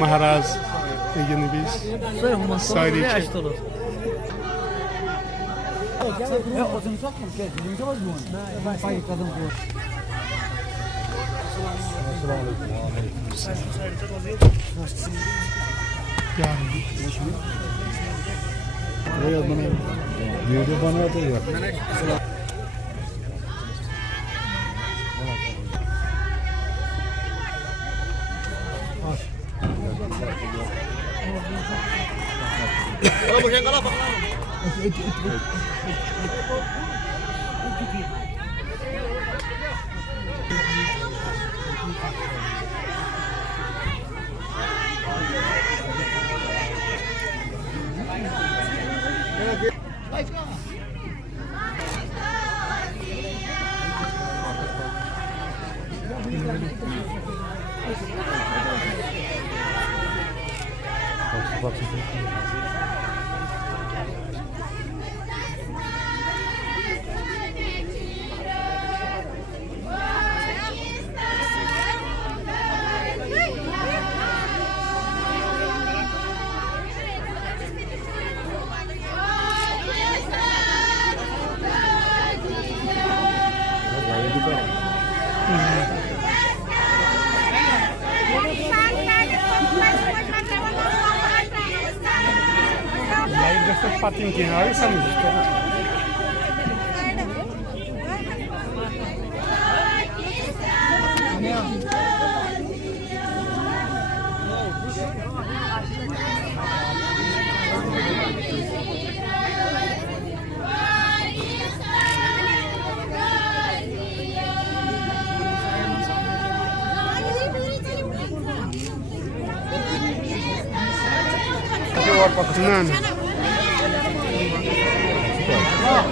महाराज yeni biz sadece Video bana atıyor. patinkin abi sen Nah.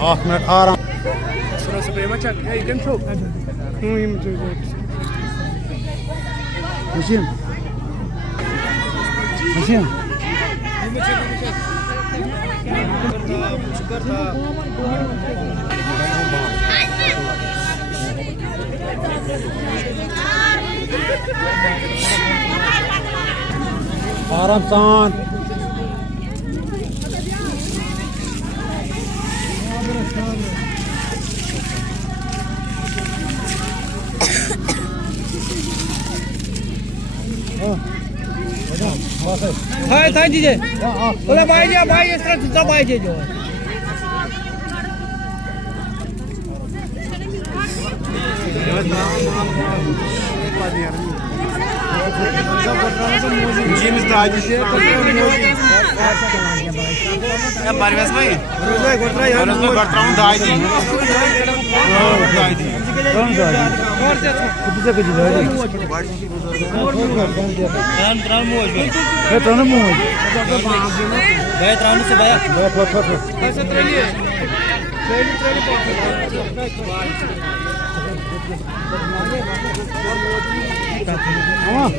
Ahmet Aram. Şurası prima çak. Hey, kan çok. Mühim çocuk. Hüseyin. Hüseyin. Aram san. Thay dीजिए बोले भाई इस तरह सब भाई जो Cimiz daha bir şey. Ya Parvez Bey. Rozla Gortram daha iyi. Daha iyi. Tamam da. Kutuza kaçıyor öyle. Tran mu hoje He tanım mı? gaya tran se baya Bak. Ama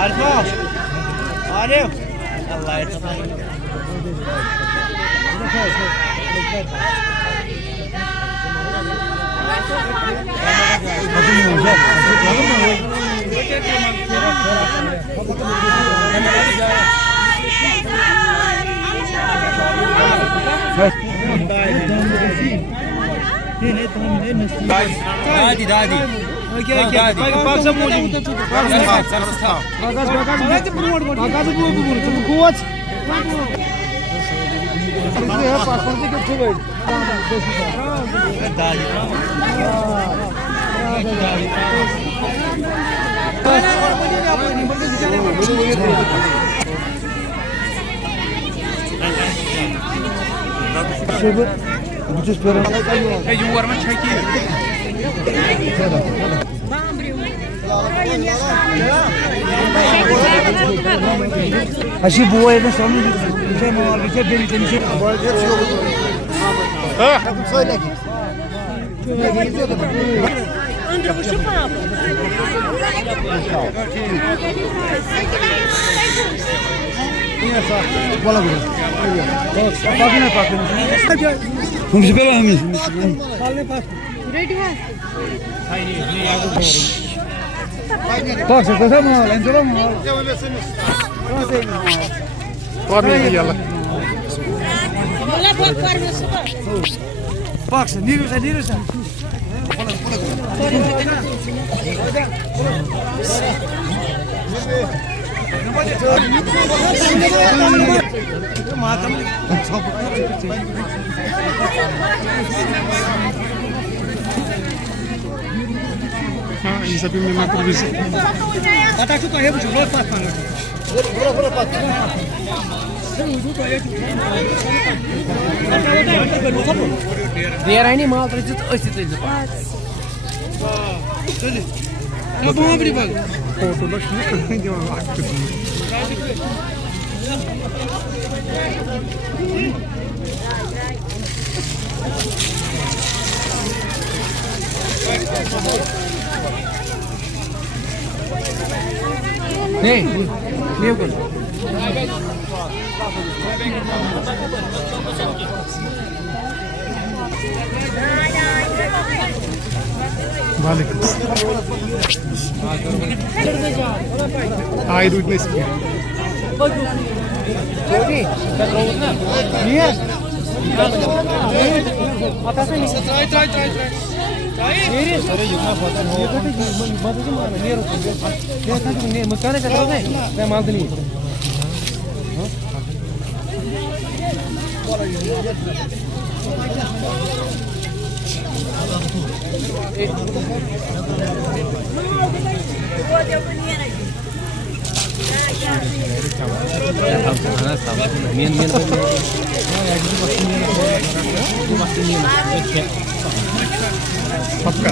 Alfa Arif Allah etsin Dadi. Paksa moji. Bütün spor. Yuvarma çekiyor. Aşı bu evde sonu bir şey mi var? Bir şey deli deli şey. Ha? Söyle ki. Önce bu şu para. Bola bu. Bakın bakın. Vamos pelo Amis. Ready है Passa, coisa mal, entrou mal. Pode ir, ela. बोला बहुत बार में सुबह Passa, nirusa. Isso aqui me mata por isso. Kata suka ya bujuk lot pas mana. Biar ini mal terus itu itu. Kalau mau beri bag. Fotoda şunu kırmaya devam aktif. Nih, nih pun. Balik. Air udah sih. Oke, iya. Try. Paka.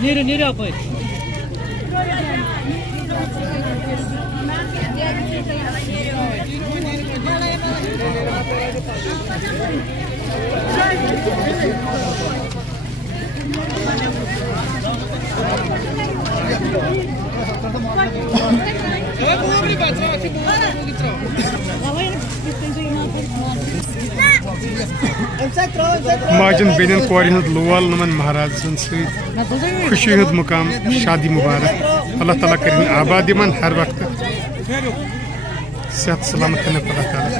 Niru apa? Majin benin korin hud lowal naman Maharaj sun खुशी हद मुकाम शादी मुबारक अल्लाह ताला करीन आबादी मन हर वक्त सेहत सलामत करने पता ताला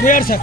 Clear sir.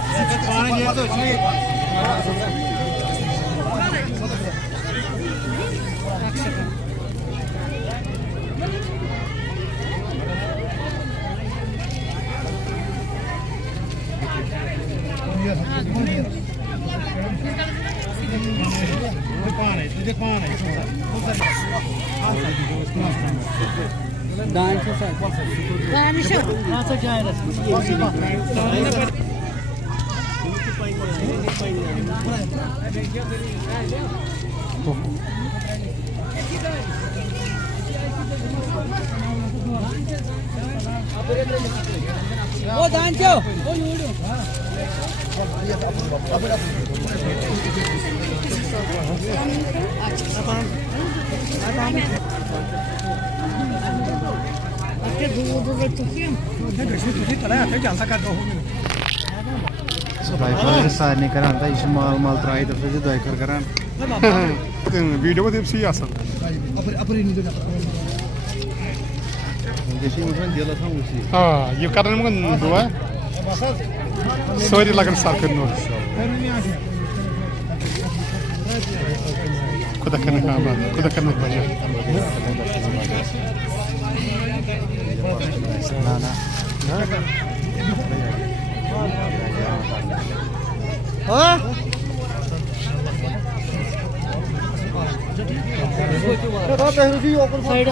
Oh, thank you. Saat ini kan ada isu mal terakhir terus itu ekor kan. Video में देसी आसन Jadi mungkin dia lah tahu sih. हाँ ये कारण मगन दुआ सॉरी लगन सार करनो खुदा करना आबाद खुदा करना बजा ना ना हाँ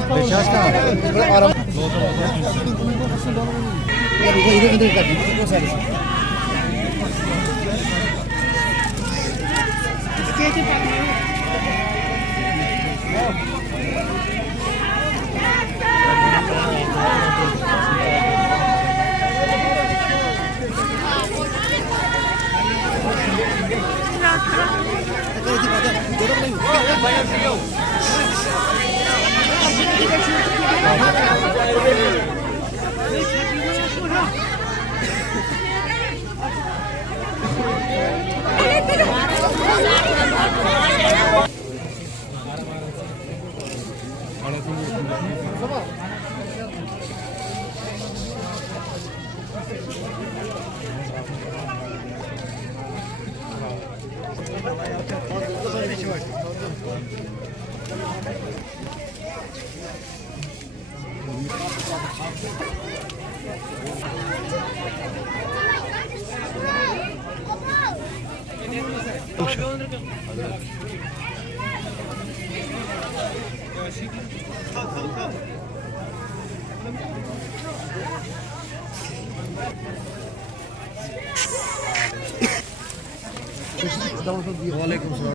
पेशाब का आराम